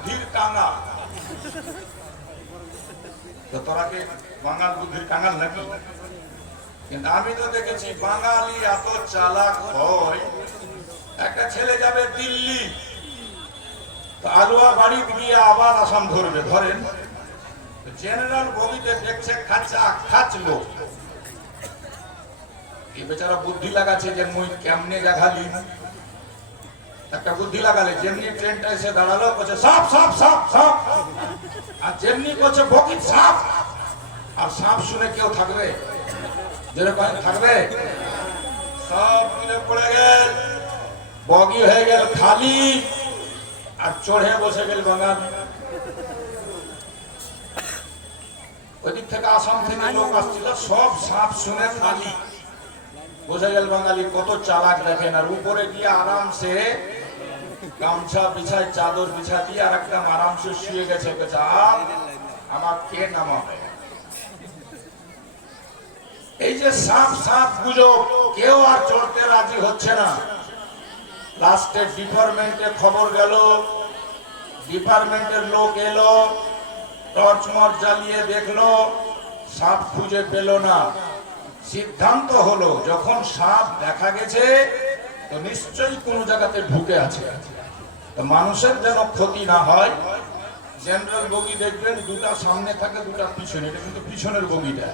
বুদ্ধির কাঙাল। তো তোরা কি বাঙাল বুদ্ধির কাঙাল নাকি? কিন্তু আমি তো দেখেছি বাঙালি এত চালাক হয়, একটা ছেলে যাবে দিল্লি, তো আলুয়া বাড়ি গিয়ে আবার আসাম ধরবে, ধরেন জেনারেল বগিতে দেখছে খাচ্চা খাচ লোক, এই বেচারা বুদ্ধি লাগাচ্ছে যে মুই কেমনে দেখালি, একটা বুদ্ধি লাগালে যেমনি ট্রেনটা এসে দাঁড়ালো বলছে সাপ সাপ সাপ সাপ, আর যেমনি করছে বগির সাপ, আর সাপ শুনে কেউ থাকবে? যেরকম থাকবে, সব মিলে পড়ে গেল, বগি হয়ে গেল খালি, আর চড়ে বসে গেল বাঙাল। ওইদিক থেকে আসাম থেকে লোক আসছিল, সব সাপ শুনে খালি, বসে গেল বাঙালি। কত চালাক দেখেন। আর উপরে গিয়ে আরামসে গামছা বিছায়, চাদর বিছা দিয়ে আর একদম আরামসে শুয়ে গেছে, আমার কে নামাবে? এই যে সাপ সাপ গুজব, কেউ আর চড়তে রাজি হচ্ছে না। লাস্টে ডিপার্টমেন্টে খবর গেল, ডিপার্টমেন্টের লোক এলো, টর্চ মর্চ জ্বালিয়ে দেখলো, সাপ খুঁজে পেল না। সিদ্ধান্ত হলো যখন সাপ দেখা গেছে তো নিশ্চয়ই কোনো জায়গাতে ঢুকে আছে, তো মানুষের যেন ক্ষতি না হয়। জেনারেল বগি দেখবেন দুটা সামনে থাকে, দুটা পিছনে, এটা কিন্তু পিছনের বগিটা।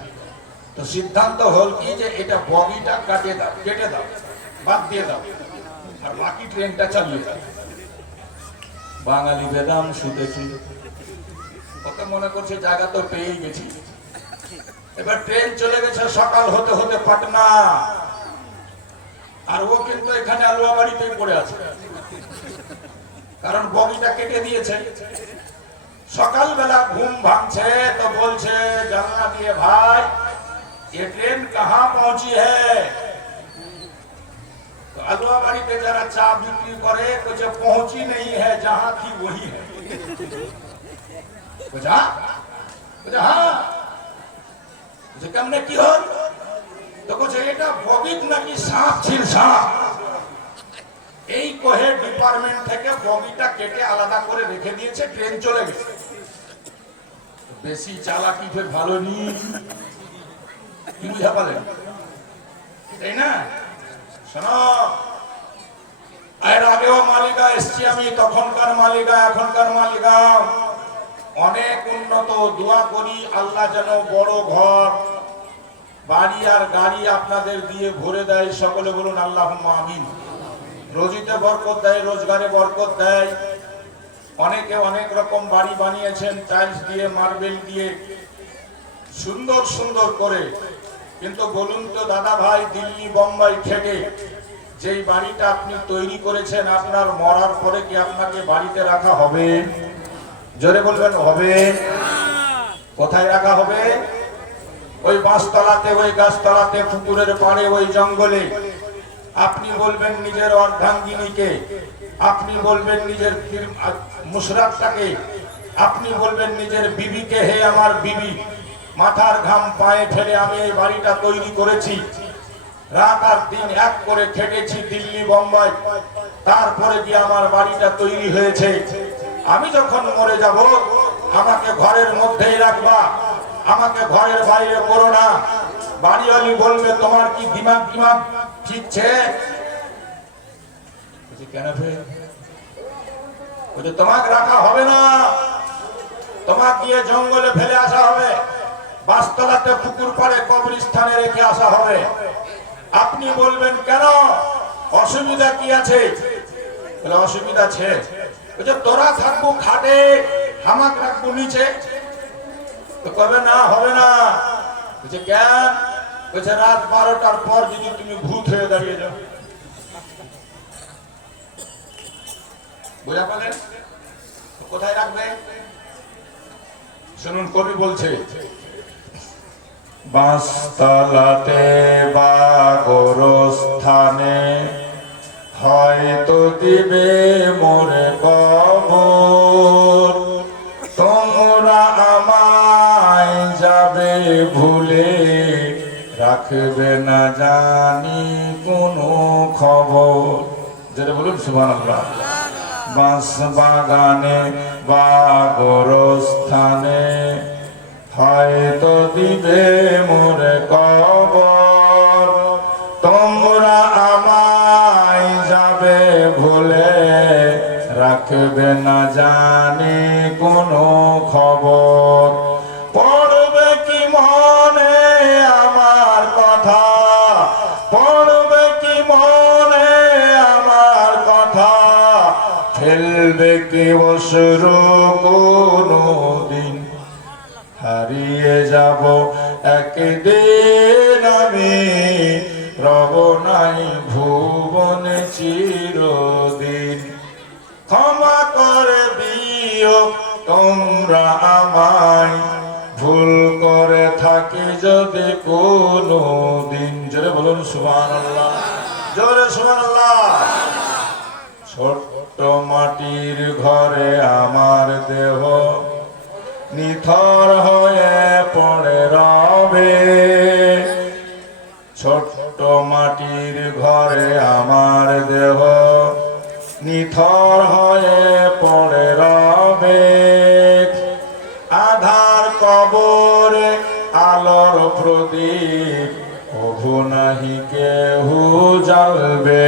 তো সিদ্ধান্ত হল কি যে এটা বগিটা কেটে দাও, বাদ দিয়ে দাও, আর বাকি ট্রেনটা চালিয়ে দাও। বাঙালি বেদাম শুতেছি, ওকে মনে করছে জায়গা তো পেয়েই গেছি। এবার ট্রেন চলে গেছে সকাল হতে হতে পাটনা, আর ও কিন্তু এখানে আলুয়া বাড়িতেই পড়ে আছে, কারণ বগিটা কেটে দিয়েছে। সকালবেলা ঘুম ভাঙছে তো বলছে জানলা দিয়ে, ভাই ये ट्रेन कहाँ पहुंची है? तो आलुआ बाड़ी पे जरा चा बिक्री करे, कुछ पहुंची नहीं है, जहां थी वही है। बुझा? बुझा? हाँ। मुझे कमने की हो? तो कुछ এটা বগিত নাকি সাপ ছিল, সাপ। এই কহে ডিপার্টমেন্ট থেকে বগিটা কেটে আলাদা করে রেখে দিয়েছে, ট্রেন চলে গেছে। বেশি চালাকি ফের ভালো নি, কি বুঝা পালেন? তাই না? শোনো, এর আগেও মালিকা এসছি আমি, তখনকার মালিকা এখনকার মালিকা অনেক উন্নত। দোয়া করি আল্লাহ যেন বড় ঘর, বাড়ি আর গাড়ি আপনাদের দিয়ে ভরে দেয়। সকলে বলুন আল্লাহুম্মা আমিন। রোজিতে বরকত দেয়, রোজগারে বরকত দেয়। অনেকে অনেক রকম বাড়ি বানিয়েছেন, টাইলস দিয়ে, মার্বেল দিয়ে, সুন্দর সুন্দর করে। কিন্তু বলুন তো দাদা ভাই, দিল্লি বোম্বাই থেকে যেই বাড়িটা আপনি তৈরি করেছেন, আপনার মরার পরে কি আপনাকে বাড়িতে রাখা হবে? জোরে বলবেন হবে? কোথায় রাখা হবে? ওই বাঁশতলাতে, ওই গাছতলাতে, পুকুরের পাড়ে, ওই জঙ্গলে। আপনি বলবেন নিজের অর্ধাঙ্গিনীকে, আপনি বলবেন নিজের মুশরাফটাকে, আপনি বলবেন নিজের বিবিকে, হে আমার বিবি, মাথার ঘাম পায়ে ফেলে আমি এই বাড়িটা তৈরি করেছি, রাত আর দিন এক করে খেটেছি দিল্লি বোম্বাই, তারপরে গিয়ে আমার বাড়িটা তৈরি হয়েছে। আমি যখন মরে যাব আমাকে ঘরের মধ্যেই রাখবা, আমাকে ঘরের বাইরে করো না। বাড়িওয়ালি বলবে তোমার কি দিমাগ দিমাগ ঠিক আছে? কেন তোমাকে রাখা হবে না, তোমাকে গিয়ে জঙ্গলে ফেলে আসা হবে, বাঁশতলাতে পুকুর পাড়ে কবরস্থানে রেখে আসা হবে। আপনি বলবেন কেন, অসুবিধা কি আছে? অসুবিধা আছে, তোরা থাকবো খাটে, হামাক রাখবো নিচে। তো কবে না, হবে না। কেন? রাত 12টার পর যদি তুমি ভূত হয়ে দাঁড়িয়ে যাও। বুঝা পেলেন? কোথায় রাখবে? শুনুন, কবি বলছে, বাঁশতলাতে বা গোরস্থানে হয়তো দিবে মোরে কবর, তোমরা আমায় যাবে ভুলে, রাখবে না জানি কোনো খবর। যেটা বলুন সুবহানাল্লাহ। বাঁশ বাগানে বা গোরস্থানে হয়তো দিবে মোরে কবর। তোমরা আমায় যাবে ভুলে, রাখবে না জানি কোনো খবর। পড়বে কি মনে আমার কথা, পড়বে কি মনে আমার কথা, ফেলবে কি অশ্রু কোনো দিন। হারিয়ে যাব একদিন আমি, রব নাই ভুবনে চিরদিন। ক্ষমা করে দিও তোমরা আমায়, ভুল করে থাকি যদি কোনো দিন। জোরে বলুন সুবহানাল্লাহ, জোরে সুবহানাল্লাহ। ছোট্ট মাটির ঘরে আমার দেহ নিথর হয়ে পড়ে রবে। ছোট্ট মাটির ঘরে আমার দেহ নিথর হয়ে পড়ে রবে। আধার কবরে আলোর প্রদীপ, কভু নাহি কেহু জ্বালবে।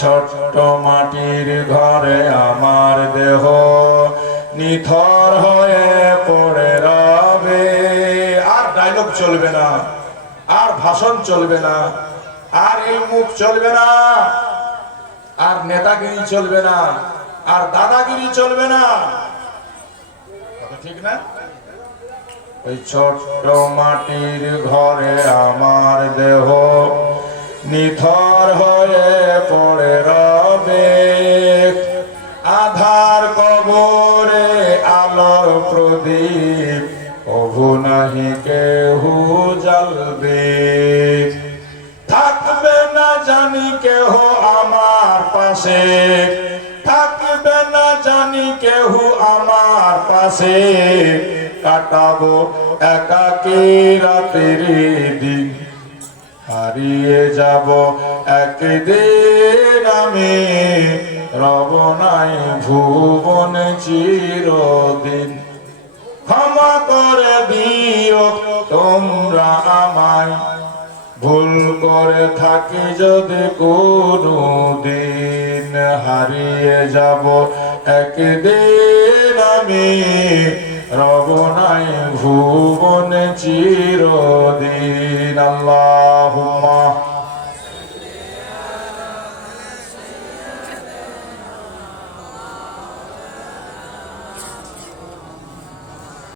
ছোট্ট মাটির ঘরে আমার দেহ নিথর হয়ে পড়ে রবে। আর ডায়লগ চলবে না, আর ভাষণ চলবে না, আর এই মুখ চলবে না, আর নেতাগিরি চলবে না, আর দাদাগিরি চলবে না। ঠিক না? ওই ছোট্ট মাটির ঘরে আমার দেহ নিথর হয়ে পড়ে রবে। আধার কবরে আলোর প্রদীপ, কভু নাহি কেহু জ্বালবে। থাকবে না জানি কেহ আমার পাশে, থাকবে না জানি কেহ আমার পাশে। কাটাবো একাকী রাতের দিন, হারিয়ে যাব একদিন আমি, রব নাই ভুবনে চিরদিন। ক্ষমা করে দিও তোমরা আমায়, ভুল করে থাকি যদি কোনো দিন। হারিয়ে যাব একদিন আমি, রব নাই ভুবনে চিরদিন। আল্লাহুম্মা